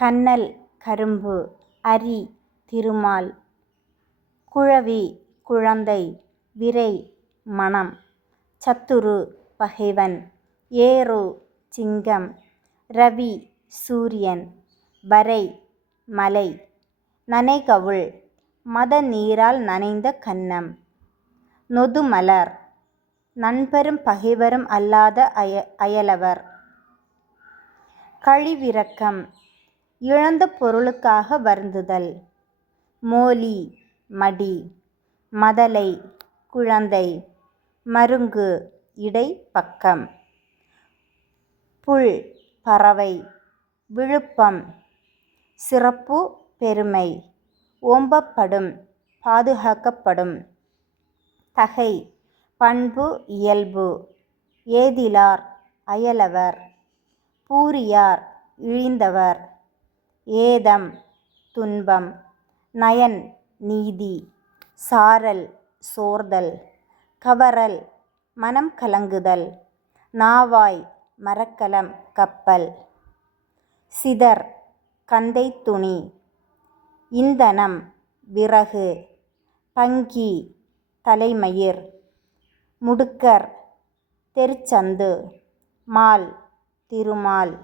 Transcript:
கன்னல் கரும்பு, அரி திருமால், குழவி குழந்தை, விரை மனம், சத்துரு பகைவன், ஏறு சிங்கம், ரவி சூரியன், வரை மலை, நனைகவுள் மத நீரால் நனைந்த கன்னம், நொதுமலர் நண்பரும் பகைவரும் அல்லாத அயலவர், கழிவிரக்கம் இழந்த பொருளுக்காக வருந்துதல், மோலி மடி, மதலை குழந்தை, மருங்கு இடை பக்கம், புல் பறவை, விழுப்பம் சிறப்பு பெருமை, ஓம்பப்படும் பாதுகாக்கப்படும், தகை பண்பு இயல்பு, ஏதிலார் அயலவர், பூரியார் இழிந்தவர், ஏதம் துன்பம், நயன் நீதி, சாரல் சோர்தல், கவரல் மனம் கலங்குதல், நாவாய் மரக்கலம் கப்பல், சிதர் கந்தை துணி, இந்தனம் விறகு, பங்கி தலைமயிர், முடுக்கர் தெருச்சந்து, மால் திருமால்.